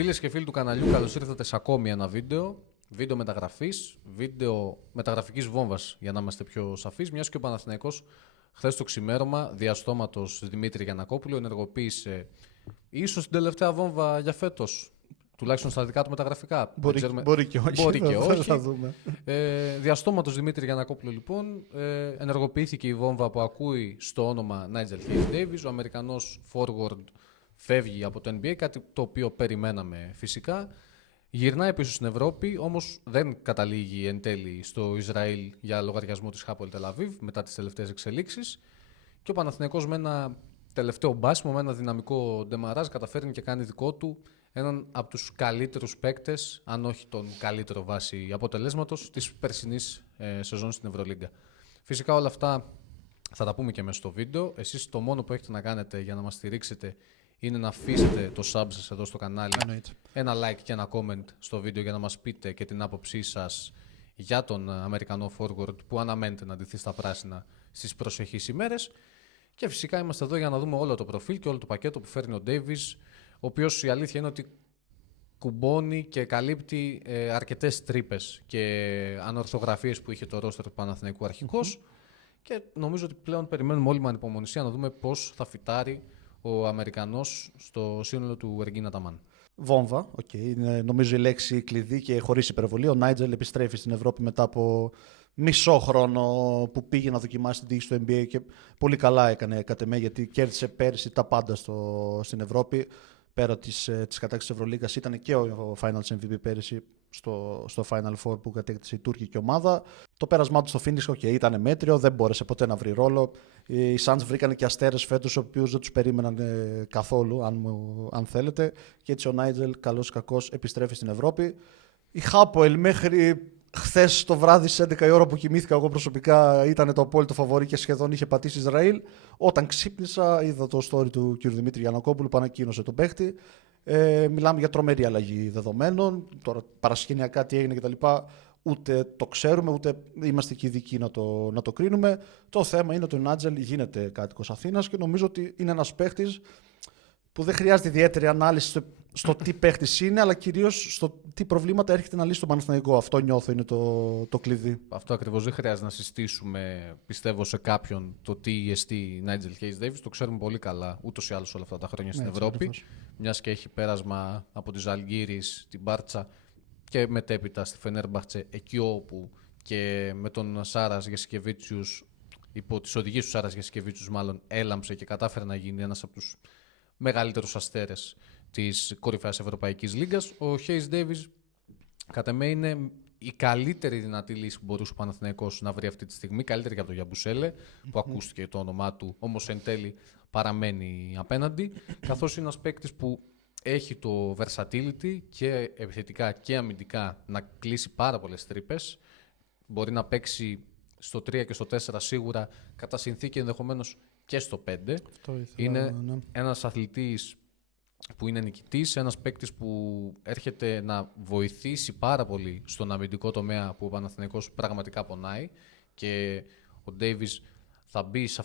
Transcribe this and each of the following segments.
Φίλες και φίλοι του καναλιού, καλώς ήρθατε σε ακόμη ένα βίντεο. Βίντεο μεταγραφής, βίντεο μεταγραφικής βόμβας για να είμαστε πιο σαφείς. Μιας και ο Παναθηναϊκός χθες το ξημέρωμα, διαστόματος Δημήτρη Γιαννακόπουλου, ενεργοποίησε ίσως την τελευταία βόμβα για φέτος. Τουλάχιστον στα δικά του μεταγραφικά. Μπορεί και όχι. Μπορεί και όχι. Θα δούμε. Διαστόματος Δημήτρη Γιαννακόπουλου, λοιπόν, ενεργοποιήθηκε η βόμβα που ακούει στο όνομα Nigel Hayes Davis. Ο Αμερικανός forward φεύγει από το NBA, κάτι το οποίο περιμέναμε φυσικά. Γυρνάει πίσω στην Ευρώπη, όμως δεν καταλήγει εν τέλει στο Ισραήλ για λογαριασμό της Hapoel Tel Aviv μετά τις τελευταίες εξελίξεις. Και ο Παναθηναϊκός με ένα τελευταίο μπάσιμο, με ένα δυναμικό ντεμαράζ, καταφέρνει και κάνει δικό του έναν από τους καλύτερους παίκτες, αν όχι τον καλύτερο βάση αποτελέσματος, της περσινής σεζόν στην Ευρωλίγκα. Φυσικά όλα αυτά θα τα πούμε και μέσα στο βίντεο. Εσείς το μόνο που έχετε να κάνετε για να μας στηρίξετε είναι να αφήσετε το sub σας εδώ στο κανάλι, ένα like και ένα comment στο βίντεο για να μας πείτε και την άποψή σας για τον Αμερικανό forward που αναμένεται να ντυθεί στα πράσινα στις προσεχείς ημέρες. Και φυσικά είμαστε εδώ για να δούμε όλο το προφίλ και όλο το πακέτο που φέρνει ο Davis, ο οποίος η αλήθεια είναι ότι κουμπώνει και καλύπτει αρκετές τρύπες και ανορθογραφίες που είχε το roster του Παναθηναϊκού αρχικώς. Και νομίζω ότι πλέον περιμένουμε όλοι με ανυπομονησία να δούμε πώς θα φυτάρει ο Αμερικανός στο σύνολο του Εργίν Αταμάν. Βόμβα, είναι νομίζω η λέξη κλειδί και χωρίς υπερβολή. Ο Νάιτζελ επιστρέφει στην Ευρώπη μετά από μισό χρόνο που πήγε να δοκιμάσει την τύχη στο NBA και πολύ καλά έκανε κατ' εμέ, γιατί κέρδισε πέρυσι τα πάντα στην Ευρώπη. Πέρα της κατάκτησης της Ευρωλίγκας ήταν και ο Finals MVP πέρυσι στο Final Four που κατέκτησε η τουρκική ομάδα. Το πέρασμά του στο Phoenix ήταν μέτριο, δεν μπόρεσε ποτέ να βρει ρόλο. Οι Suns βρήκαν και αστέρες φέτος, ο οποίους δεν τους περίμεναν καθόλου, αν θέλετε. Και έτσι ο Νάιτζελ, καλός ή κακός, επιστρέφει στην Ευρώπη. Η Hapoel μέχρι χθες το βράδυ στις 11 η ώρα που κοιμήθηκα εγώ προσωπικά ήταν το απόλυτο φαβορί και σχεδόν είχε πατήσει Ισραήλ. Όταν ξύπνησα είδα το story του κ. Δημήτρη Γιαννακόπουλου που ανακοίνωσε τον παίχτη. Μιλάμε για τρομερή αλλαγή δεδομένων. Τώρα παρασκηνιακά τι έγινε κτλ. Ούτε το ξέρουμε, ούτε είμαστε και ειδικοί να το κρίνουμε. Το θέμα είναι ότι ο Νάτζελ γίνεται κάτοικος Αθήνας και νομίζω ότι είναι ένας παίχτης που δεν χρειάζεται ιδιαίτερη ανάλυση στο τι παίχτης είναι, αλλά κυρίως στο τι προβλήματα έρχεται να λύσει το Παναθηναϊκό. Αυτό νιώθω είναι το κλειδί. Αυτό ακριβώς, δεν χρειάζεται να συστήσουμε, πιστεύω, σε κάποιον το τι εστί Nigel Hayes Davis. Το ξέρουμε πολύ καλά ούτως ή άλλως όλα αυτά τα χρόνια στην Ευρώπη. Μιας και έχει πέρασμα από τη Ζαλγκίρις, την Μπάρτσα και μετέπειτα στη Φενέρμπαχτσε, εκεί όπου και με τον Σάρας Γιασκεβίτσιους, υπό τις οδηγίες του Σάρας Γιασκεβίτσιους μάλλον, έλαμψε και κατάφερε να γίνει ένας από τους μεγαλύτερους αστέρες της κορυφαίας Ευρωπαϊκής Λίγκας. Ο Hayes Davis, κατά με, είναι η καλύτερη δυνατή λύση που μπορούσε ο Παναθηναϊκός να βρει αυτή τη στιγμή. Καλύτερη και από τον Γιαμπουσέλε, που ακούστηκε το όνομά του, όμως εν τέλει παραμένει απέναντι. Καθώς είναι ένας παίκτης που έχει το versatility και επιθετικά και αμυντικά να κλείσει πάρα πολλές τρύπες. Μπορεί να παίξει στο 3 και στο 4 σίγουρα, κατά συνθήκη ενδεχομένως και στο 5. Είναι ένας αθλητής που είναι νικητής, ένας παίκτης που έρχεται να βοηθήσει πάρα πολύ στον αμυντικό τομέα που ο Παναθηναϊκός πραγματικά πονάει, και ο Ντέιβις θα μπει σε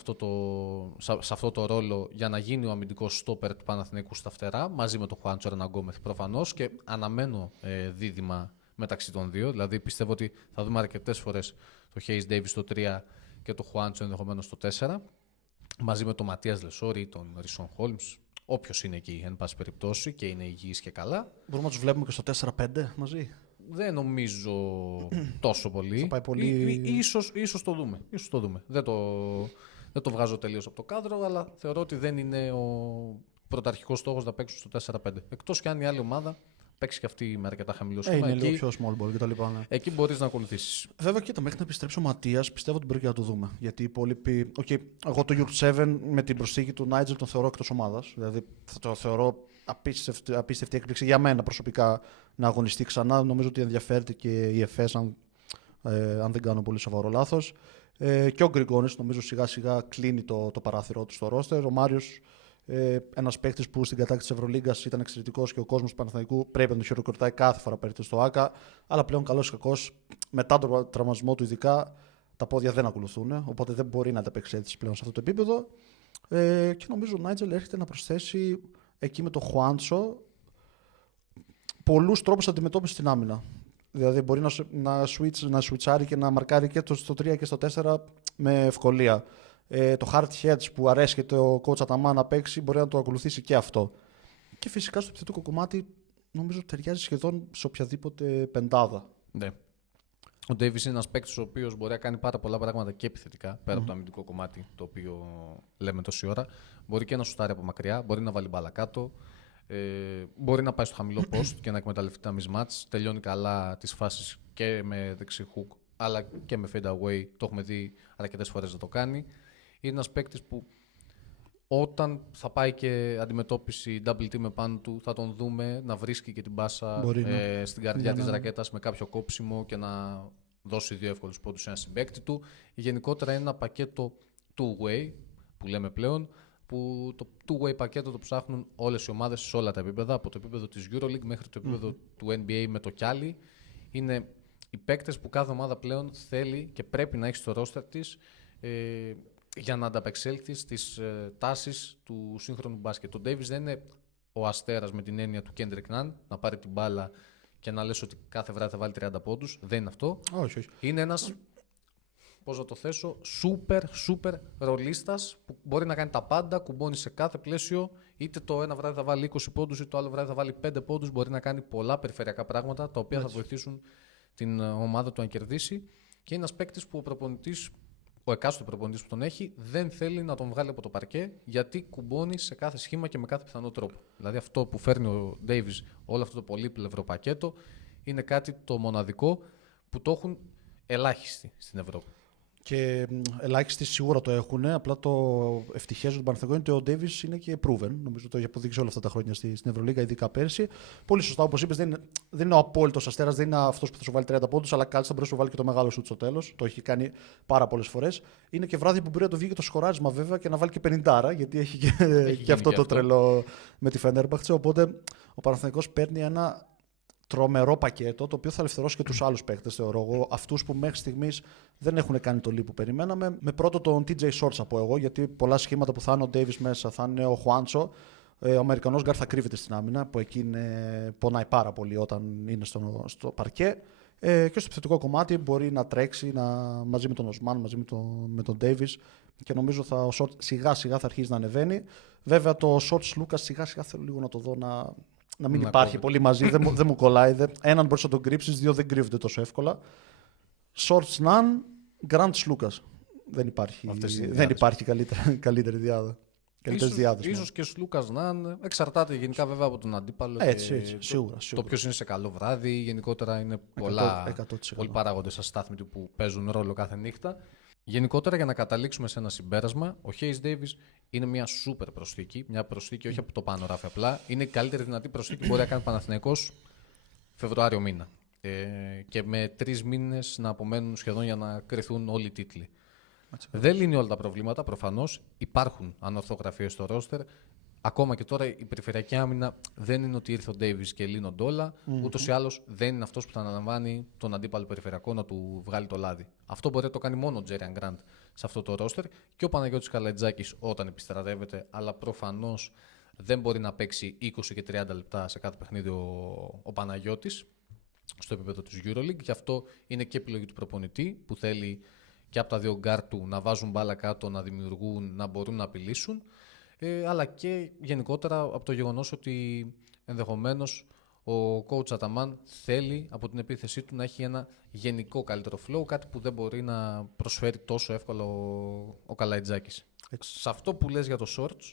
αυτό το ρόλο για να γίνει ο αμυντικός στόπερ του Παναθηναϊκού στα φτερά, μαζί με τον Χουάντσο Ερναγκόμεθ προφανώς, και αναμένω δίδυμα μεταξύ των δύο. Δηλαδή πιστεύω ότι θα δούμε αρκετές φορές το Hayes Davis στο 3 και το Χουάντσο ενδεχομένως στο 4, μαζί με τον Ματίας Λεσόρη ή τον Ρίσον Χόλμς. Όποιος είναι εκεί, εν πάση περιπτώσει, και είναι υγιής και καλά. Μπορούμε να τους βλέπουμε και στο 4-5 μαζί. Δεν νομίζω τόσο πολύ. Θα πάει πολύ... Ίσως το δούμε. Δεν το βγάζω τελείως από το κάδρο, αλλά θεωρώ ότι δεν είναι ο πρωταρχικός στόχος να παίξουν στο 4-5. Εκτός και αν η άλλη ομάδα παίξει και αυτή με αρκετά χαμηλό σχήμα. Είναι λίγο πιο small ball κτλ. Ναι. Εκεί μπορείς να ακολουθήσεις. Βέβαια, κοίτα, μέχρι να επιστρέψει ο Ματίας, πιστεύω ότι πρέπει να το δούμε. Γιατί οι υπόλοιποι. Εγώ το Youth 7 με την προσθήκη του Νάιτζελ τον θεωρώ εκτός ομάδας. Δηλαδή, θα το θεωρώ απίστευτη έκπληξη για μένα προσωπικά να αγωνιστεί ξανά. Νομίζω ότι ενδιαφέρεται και η ΕΦΕΣ, αν δεν κάνω πολύ σοβαρό λάθος. Και ο Γκριγκόνης νομίζω σιγά σιγά κλείνει το παράθυρό του στο ρόστερ. Ο Μάριος, ένας παίκτης που στην κατάκτηση της Ευρωλίγκας ήταν εξαιρετικός και ο κόσμος του Παναθηναϊκού πρέπει να τον χειροκροτάει κάθε φορά που έρχεται στο ΆΚΑ. Αλλά πλέον καλός ή κακός, μετά τον τραυματισμό του ειδικά, τα πόδια δεν ακολουθούν. Οπότε δεν μπορεί να ανταπεξέλθει πλέον σε αυτό το επίπεδο. Και νομίζω ο Νάιτζελ έρχεται να προσθέσει εκεί με το Χουάντσο πολλούς τρόπους αντιμετώπισης στην άμυνα. Δηλαδή μπορεί να σουιτσάρει και να μαρκάρει και στο 3 και στο 4 με ευκολία. Το hard heads που αρέσει και το coach Αταμάν να παίξει μπορεί να το ακολουθήσει και αυτό. Και φυσικά στο επιθετικό κομμάτι νομίζω ταιριάζει σχεδόν σε οποιαδήποτε πεντάδα. Ναι. Ο Davis είναι ένας παίκτης ο οποίος μπορεί να κάνει πάρα πολλά πράγματα και επιθετικά, πέρα από το αμυντικό κομμάτι το οποίο λέμε τόση ώρα. Μπορεί και να σουτάρει από μακριά, μπορεί να βάλει μπάλα κάτω, μπορεί να πάει στο χαμηλό post και να εκμεταλλευτεί τα mismatch. Τελειώνει καλά τις φάσεις και με δεξί hook αλλά και με fade away. Το έχουμε δει αρκετές φορές να το κάνει. Είναι ένας παίκτης που όταν θα πάει και αντιμετώπιση double team πάνω του, θα τον δούμε να βρίσκει και την μπάσα στην καρδιά της ρακέτας με κάποιο κόψιμο και να δώσει 2 εύκολους πόντους σε ένα συμπαίκτη του. Γενικότερα είναι ένα πακέτο two-way που λέμε πλέον, που το two-way πακέτο το ψάχνουν όλες οι ομάδες σε όλα τα επίπεδα, από το επίπεδο της EuroLeague μέχρι το επίπεδο του NBA με το κιάλι. Είναι οι παίκτες που κάθε ομάδα πλέον θέλει και πρέπει να έχει στο roster της για να ανταπεξέλθει στις τάσεις του σύγχρονου μπάσκετ. Το Davis δεν είναι ο αστέρας με την έννοια του Kendrick Nunn, να πάρει την μπάλα και να λες ότι κάθε βράδυ θα βάλει 30 πόντους. Δεν είναι αυτό. Όχι. Είναι ένας, πώς να το θέσω, super ρολίστας που μπορεί να κάνει τα πάντα, κουμπώνει σε κάθε πλαίσιο. Είτε το ένα βράδυ θα βάλει 20 πόντους, είτε το άλλο βράδυ θα βάλει 5 πόντους. Μπορεί να κάνει πολλά περιφερειακά πράγματα, τα οποία θα βοηθήσουν την ομάδα του να κερδίσει. Και είναι ένας παίκτης που ο εκάστοτε προπονητής που τον έχει δεν θέλει να τον βγάλει από το παρκέ, γιατί κουμπώνει σε κάθε σχήμα και με κάθε πιθανό τρόπο. Δηλαδή αυτό που φέρνει ο Davis, όλο αυτό το πολύπλευρο πακέτο, είναι κάτι το μοναδικό που το έχουν ελάχιστοι στην Ευρώπη. Και ελάχιστοι σίγουρα το έχουν. Απλά το ευτυχές του Παναθηναϊκού είναι ότι ο Davis είναι και proven. Νομίζω το έχει αποδείξει όλα αυτά τα χρόνια στην Ευρωλίγα, ειδικά πέρσι. Πολύ σωστά, όπως είπες, δεν είναι ο απόλυτος αστέρας, δεν είναι αυτός που θα σου βάλει 30 πόντους, αλλά κάλλιστα μπορεί να σου βάλει και το μεγάλο σουτ στο τέλος. Το έχει κάνει πάρα πολλές φορές. Είναι και βράδυ που μπορεί να το βγει και το σκοράρισμα βέβαια και να βάλει και 50, γιατί έχει και αυτό το τρελό με τη Φενέρμπαχτσε. Οπότε ο Παναθηναϊκός παίρνει ένα τρομερό πακέτο, το οποίο θα ελευθερώσει και τους άλλους παίκτες, θεωρώ εγώ. Αυτούς που μέχρι στιγμής δεν έχουν κάνει το leap που περιμέναμε. Με πρώτο τον TJ Shorts από εγώ, γιατί πολλά σχήματα που θα είναι ο Davis μέσα, θα είναι ο Χουάντσο. Ο Αμερικανός γκάρ θα κρύβεται στην άμυνα, που εκεί πονάει πάρα πολύ όταν είναι στο παρκέ. Και στο επιθετικό κομμάτι μπορεί να τρέξει μαζί με τον Οσμάν, μαζί με τον Davis. Και νομίζω ο Shorts σιγά σιγά θα αρχίσει να ανεβαίνει. Βέβαια το Shorts Lucas σιγά σιγά θέλω λίγο να το δω να μην υπάρχει πολύ μαζί, δεν μου κολλάει. Έναν μπορείς να τον κρύψεις, 2 δεν κρύβονται τόσο εύκολα. Shorts Nunn, Grants Lucas. Δεν υπάρχει καλύτερη διάδα. Ίσως και Lucas Nunn, εξαρτάται γενικά βέβαια από τον αντίπαλο. Έτσι, σίγουρα. Το ποιος είναι σε καλό βράδυ. Γενικότερα είναι πολλοί παράγοντες αστάθμιτοι που παίζουν ρόλο κάθε νύχτα. Γενικότερα, για να καταλήξουμε σε ένα συμπέρασμα, ο Hayes Davis είναι μια σούπερ προσθήκη. Μια προσθήκη όχι από το πάνω ράφι απλά. Είναι η καλύτερη δυνατή προσθήκη που μπορεί να κάνει ο Παναθηναϊκός Φεβρουάριο μήνα. Και με 3 μήνες να απομένουν σχεδόν για να κρυθούν όλοι οι τίτλοι. Δεν λύνει όλα τα προβλήματα, προφανώς. Υπάρχουν ανορθογραφίες στο ρόστερ. Ακόμα και τώρα η περιφερειακή άμυνα δεν είναι ότι ήρθε ο Davis και λύνονται όλα. Ούτως ή άλλως δεν είναι αυτός που θα αναλαμβάνει τον αντίπαλο περιφερειακό να του βγάλει το λάδι. Αυτό μπορεί να το κάνει μόνο ο Τζέριαν Γκραντ σε αυτό το ρόστερ και ο Παναγιώτης Καλατζάκης όταν επιστρατεύεται, αλλά προφανώς δεν μπορεί να παίξει 20 και 30 λεπτά σε κάθε παιχνίδι ο Παναγιώτης στο επίπεδο της EuroLeague. Γι' αυτό είναι και επιλογή του προπονητή που θέλει και από τα δύο γκάρ του να βάζουν μπάλα κάτω, να δημιουργούν, να μπορούν να απειλήσουν. Αλλά και γενικότερα από το γεγονός ότι ενδεχομένως ο coach Αταμάν θέλει από την επίθεσή του να έχει ένα γενικό καλύτερο flow, κάτι που δεν μπορεί να προσφέρει τόσο εύκολα ο Καλαϊτζάκης. Σε αυτό που λες για το shorts,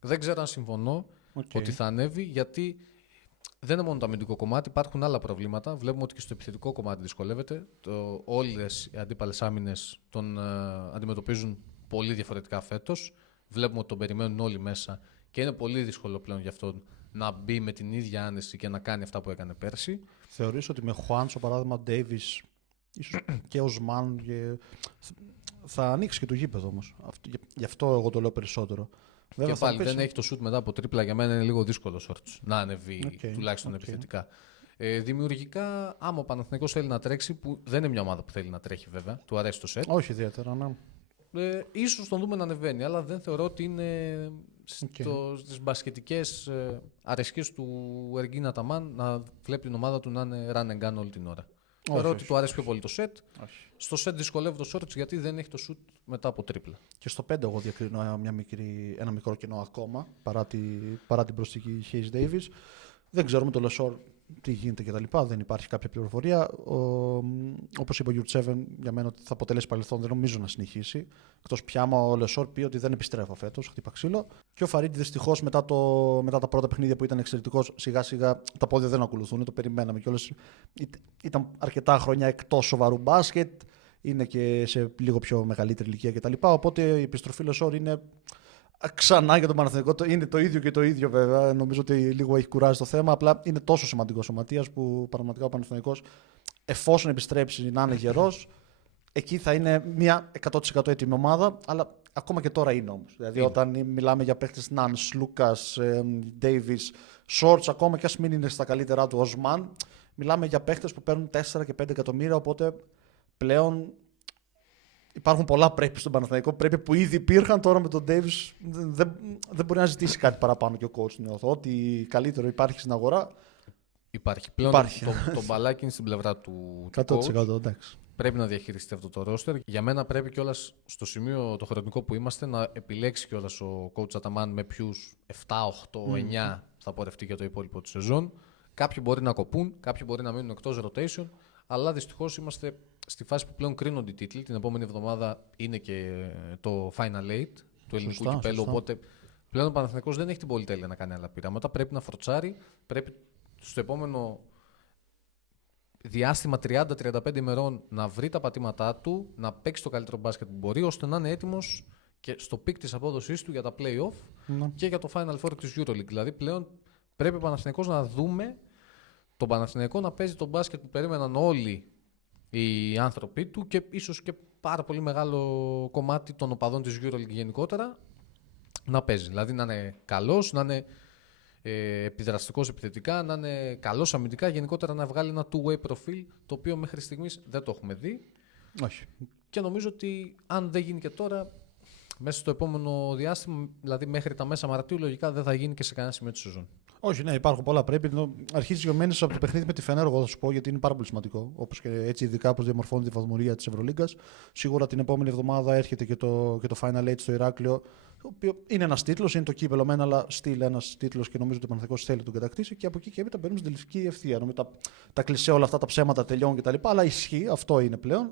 δεν ξέρω αν συμφωνώ ότι θα ανέβει, γιατί δεν είναι μόνο το αμυντικό κομμάτι, υπάρχουν άλλα προβλήματα. Βλέπουμε ότι και στο επιθετικό κομμάτι δυσκολεύεται. Όλες οι αντίπαλες άμυνες τον αντιμετωπίζουν πολύ διαφορετικά φέτος. Βλέπουμε ότι τον περιμένουν όλοι μέσα και είναι πολύ δύσκολο πλέον για αυτόν να μπει με την ίδια άνεση και να κάνει αυτά που έκανε πέρσι. Θεωρείς ότι με Χουάντσο, παράδειγμα, Ντέιβις, ίσως και ο Σμάν, θα ανοίξει και το γήπεδο όμως. Γι' αυτό εγώ το λέω περισσότερο. Βέβαια, και πάλι δεν έχει το σουτ μετά από τρίπλα, για μένα είναι λίγο δύσκολο shorts να ανεβεί τουλάχιστον επιθετικά. Δημιουργικά, άμα ο Παναθηναϊκός θέλει να τρέξει, που δεν είναι μια ομάδα που θέλει να τρέχει βέβαια, του αρέσει το σετ. Όχι ιδιαίτερα, ναι. Ίσως τον δούμε να ανεβαίνει, αλλά δεν θεωρώ ότι είναι στις μπασκετικές αρεσκίες του Εργίν Αταμάν να βλέπει την ομάδα του να είναι run and gun όλη την ώρα. Θεωρώ ότι του αρέσει πιο πολύ το σετ. Στο σετ δυσκολεύει το shorts γιατί δεν έχει το shoot μετά από τρίπλα. Και στο 5 εγώ διακρίνω ένα μικρό κενό ακόμα παρά την προσθήκη Hayes Davis. Δεν ξέρουμε το Λεσόρ τι γίνεται κτλ. Δεν υπάρχει κάποια πληροφορία. Όπως είπε ο Γιουρτσέβεν, για μένα ότι θα αποτελέσει παρελθόν, δεν νομίζω να συνεχίσει. Εκτός πια ο Λεσόρ πει ότι δεν επιστρέφω φέτος, χτύπα ξύλο. Και ο Φαρίντι δυστυχώς μετά τα πρώτα παιχνίδια που ήταν εξαιρετικός, σιγά σιγά τα πόδια δεν ακολουθούν. Το περιμέναμε κιόλας. Ήταν αρκετά χρόνια εκτός σοβαρού μπάσκετ. Είναι και σε λίγο πιο μεγαλύτερη ηλικία κτλ. Οπότε η επιστροφή Λεσόρ είναι. Ξανά για τον Παναθηναϊκό είναι το ίδιο και το ίδιο βέβαια. Νομίζω ότι λίγο έχει κουράσει το θέμα. Απλά είναι τόσο σημαντικός ο Ματίας που πραγματικά ο Παναθηναϊκός, εφόσον επιστρέψει να είναι γερός, εκεί θα είναι μια 100% έτοιμη ομάδα. Αλλά ακόμα και τώρα είναι όμως. Δηλαδή όταν μιλάμε για παίχτες Νάνς, Λούκας, Ντέιβις, Σόρτς, ακόμα και ας μην είναι στα καλύτερά του Οσμάν, μιλάμε για παίχτες που παίρνουν 4 και 5 εκατομμύρια. Οπότε πλέον. Υπάρχουν πολλά πρέπει στον Παναθηναϊκό. Πρέπει που ήδη υπήρχαν τώρα με τον Davis. Δεν μπορεί να ζητήσει κάτι παραπάνω και ο coach. Νιώθω ότι καλύτερο υπάρχει στην αγορά. Υπάρχει. Πλέον το μπαλάκι είναι στην πλευρά του 100%. Εντάξει. Πρέπει να διαχειριστεί αυτό το roster. Για μένα πρέπει κιόλας στο σημείο το χρονικό που είμαστε να επιλέξει κιόλας ο coach Αταμάν με ποιους 7, 8, 9 θα πορευτεί για το υπόλοιπο τη σεζόν. Κάποιοι μπορεί να κοπούν, κάποιοι μπορεί να μείνουν εκτός rotation. Αλλά δυστυχώς είμαστε στη φάση που πλέον κρίνονται οι τίτλοι. Την επόμενη εβδομάδα είναι και το Final Eight του ελληνικού κυπέλλου. Οπότε πλέον ο Παναθηναϊκός δεν έχει την πολυτέλεια να κάνει άλλα πειράματα. Πρέπει να φροτσάρει. Πρέπει στο επόμενο διάστημα 30-35 ημερών να βρει τα πατήματά του, να παίξει το καλύτερο μπάσκετ που μπορεί, ώστε να είναι έτοιμος και στο πικ της απόδοσής του για τα play-off και για το Final Four της EuroLeague. Δηλαδή πλέον πρέπει ο Παναθηναϊκός να δούμε τον Παναθηναϊκό να παίζει τον μπάσκετ που περίμεναν όλοι οι άνθρωποι του και ίσως και πάρα πολύ μεγάλο κομμάτι των οπαδών της EuroLeague γενικότερα να παίζει. Δηλαδή να είναι καλός, να είναι επιδραστικός επιθετικά, να είναι καλός αμυντικά, γενικότερα να βγάλει ένα two-way προφίλ, το οποίο μέχρι στιγμής δεν το έχουμε δει. Όχι. Και νομίζω ότι αν δεν γίνει και τώρα, μέσα στο επόμενο διάστημα, δηλαδή μέχρι τα μέσα Μαρτίου, λογικά δεν θα γίνει και σε κανένα σημείο τη σεζόν. Όχι, ναι, υπάρχουν πολλά. Πρέπει. Αρχίζει ο Μένες από το παιχνίδι με τη Φενέρ, εγώ θα σου πω, γιατί είναι πάρα πολύ σημαντικό. Όπως και έτσι, ειδικά όπως διαμορφώνει τη βαθμολογία της Ευρωλίγκας. Σίγουρα την επόμενη εβδομάδα έρχεται και το Final Eight στο Ηράκλειο, το οποίο είναι ένας τίτλος, είναι το κύπελλο μένα, αλλά στείλει ένας τίτλος και νομίζω ότι ο Παναθηναϊκός θέλει να τον κατακτήσει. Και από εκεί και έπειτα μπαίνουμε στην τελική ευθεία. Νομίζω τα κλισέ όλα αυτά τα ψέματα τελειώνουν κτλ. Αλλά ισχύει, αυτό είναι πλέον.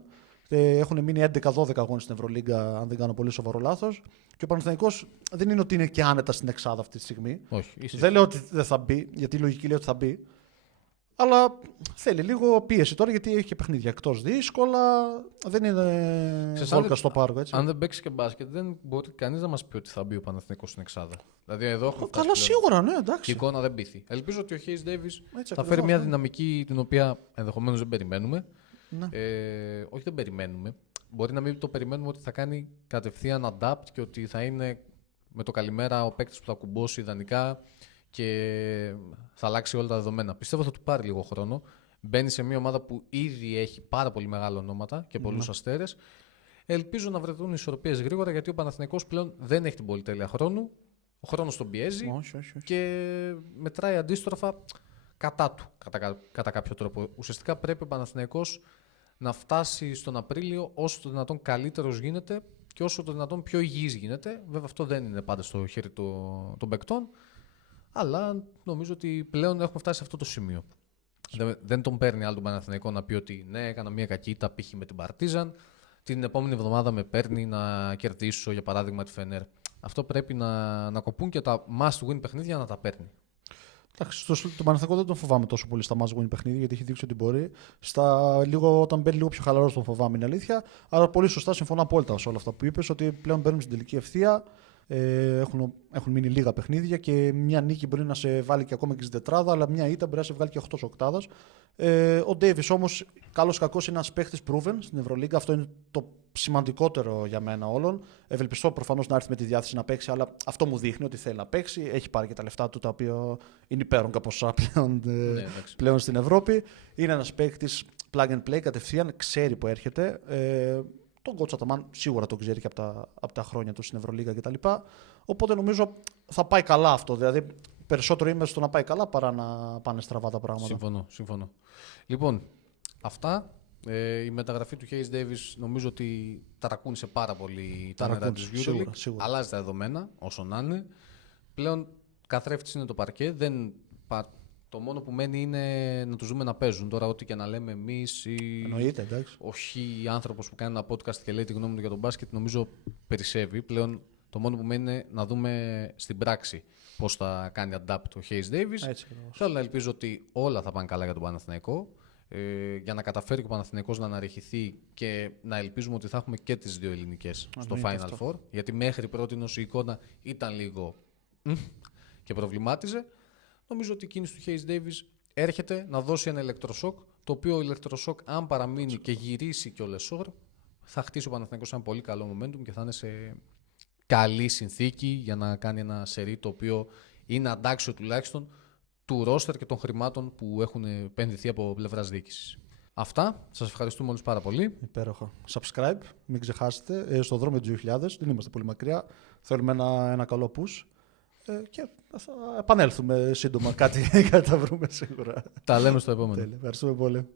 Έχουν μείνει 11-12 αγώνες στην Ευρωλίγκα, αν δεν κάνω πολύ σοβαρό λάθος. Και ο Παναθηναϊκός δεν είναι ότι είναι και άνετα στην εξάδα αυτή τη στιγμή. Όχι, δεν λέω ότι δεν θα μπει, γιατί η λογική λέει ότι θα μπει. Αλλά θέλει λίγο πίεση τώρα, γιατί έχει και παιχνίδια εκτός δύσκολα. Δεν είναι βόλκα στο πάρκο. Έτσι. Αν δεν παίξει και μπάσκετ, δεν μπορεί κανείς να μας πει ότι θα μπει ο Παναθηναϊκός στην εξάδα. Δηλαδή εδώ έχουμε φτάσει. Καλά, σίγουρα, ναι, εντάξει. Η εικόνα δεν πείθει. Ελπίζω ότι ο Hayes Davis θα φέρει μια δυναμική την οποία ενδεχομένως δεν περιμένουμε. Ναι. Όχι, δεν περιμένουμε. Μπορεί να μην το περιμένουμε ότι θα κάνει κατευθείαν adapt και ότι θα είναι με το καλημέρα ο παίκτης που θα κουμπώσει ιδανικά και θα αλλάξει όλα τα δεδομένα. Πιστεύω θα του πάρει λίγο χρόνο. Μπαίνει σε μια ομάδα που ήδη έχει πάρα πολύ μεγάλα ονόματα και πολλούς αστέρες. Ελπίζω να βρεθούν ισορροπίες γρήγορα, γιατί ο Παναθηναϊκός πλέον δεν έχει την πολυτέλεια χρόνου. Ο χρόνος τον πιέζει όχι. και μετράει αντίστροφα κατά του, κατά κάποιο τρόπο. Ουσιαστικά πρέπει ο Παναθηναϊκός να φτάσει στον Απρίλιο όσο το δυνατόν καλύτερος γίνεται και όσο το δυνατόν πιο υγιής γίνεται. Βέβαια αυτό δεν είναι πάντα στο χέρι των παικτών, αλλά νομίζω ότι πλέον έχουμε φτάσει σε αυτό το σημείο. Δεν τον παίρνει άλλο τον Παναθηναϊκό να πει ότι ναι, έκανα μια κακή ήττα π.χ. με την Παρτίζαν, την επόμενη εβδομάδα με παίρνει να κερδίσω για παράδειγμα τη Φενέρ. Αυτό πρέπει να κοπούν και τα must win παιχνίδια να τα παίρνει. Εντάξει, τον Παναθηναϊκό δεν τον φοβάμαι τόσο πολύ στα must win παιχνίδια, γιατί έχει δείξει ότι μπορεί. Όταν μπαίνει λίγο πιο χαλαρός τον φοβάμαι, είναι αλήθεια. Αλλά πολύ σωστά συμφωνώ απόλυτα σε όλα αυτά που είπες, ότι πλέον μπαίνουμε στην τελική ευθεία. Έχουν μείνει λίγα παιχνίδια και μια νίκη μπορεί να σε βάλει και ακόμα και στην τετράδα, αλλά μια ήττα μπορεί να σε βγάλει και 8 οκτάδας. Ο Ντέιβις όμως, καλός κακός, είναι ένας παίχτης proven στην Ευρωλίγκα. Αυτό είναι το σημαντικότερο για μένα όλων. Ευελπιστώ προφανώς να έρθει με τη διάθεση να παίξει, αλλά αυτό μου δείχνει ότι θέλει να παίξει. Έχει πάρει και τα λεφτά του, τα οποία είναι υπέρογκα ποσά πλέον στην Ευρώπη. Είναι ένας παίχτης plug and play, κατευθείαν ξέρει που έρχεται. τον coach Αταμάν σίγουρα το ξέρει και από τα χρόνια του στην Ευρωλίγα κτλ. Οπότε νομίζω θα πάει καλά αυτό. Δηλαδή περισσότερο είμαι στο να πάει καλά παρά να πάνε στραβά τα πράγματα. Συμφωνώ. Λοιπόν, αυτά. Η μεταγραφή του Hayes Davis νομίζω ότι ταρακούνησε πάρα πολύ τα νερά της EuroLeague. Αλλάζει τα δεδομένα, όσο να είναι. Πλέον καθρέφτης είναι το παρκέ. Το μόνο που μένει είναι να τους δούμε να παίζουν. Τώρα, ό,τι και να λέμε εμείς ή ο άνθρωπος που κάνει ένα podcast και λέει τη γνώμη του για τον μπάσκετ, νομίζω περισσεύει. Πλέον το μόνο που μένει είναι να δούμε στην πράξη πώς θα κάνει adapt ο Hayes Davis. Θέλω να ελπίζω ότι όλα θα πάνε καλά για τον Παναθηναϊκό. Για να καταφέρει και ο Παναθηναϊκός να αναρριχηθεί και να ελπίζουμε ότι θα έχουμε και τις δύο ελληνικές στο Final Four. Γιατί μέχρι πρώτη η εικόνα ήταν λίγο και προβλημάτιζε. Νομίζω ότι η κίνηση του Hayes Davis έρχεται να δώσει ένα ηλεκτροσόκ, το οποίο ηλεκτροσόκ, αν παραμείνει και γυρίσει και ο Λεσόρ, θα χτίσει ο Παναθηναϊκός ένα πολύ καλό momentum και θα είναι σε καλή συνθήκη για να κάνει ένα σερί το οποίο είναι αντάξιο τουλάχιστον του ρόστερ και των χρημάτων που έχουν επενδυθεί από πλευράς διοίκησης. Αυτά. Σας ευχαριστούμε όλους πάρα πολύ. Υπέροχα. Subscribe, μην ξεχάσετε. Στο δρόμο του 2000, δεν είμαστε πολύ μακριά. Θέλουμε ένα καλό push. Και θα επανέλθουμε σύντομα. Κάτι θα βρούμε σίγουρα. Τα λέμε στο επόμενο. Ευχαριστούμε πολύ.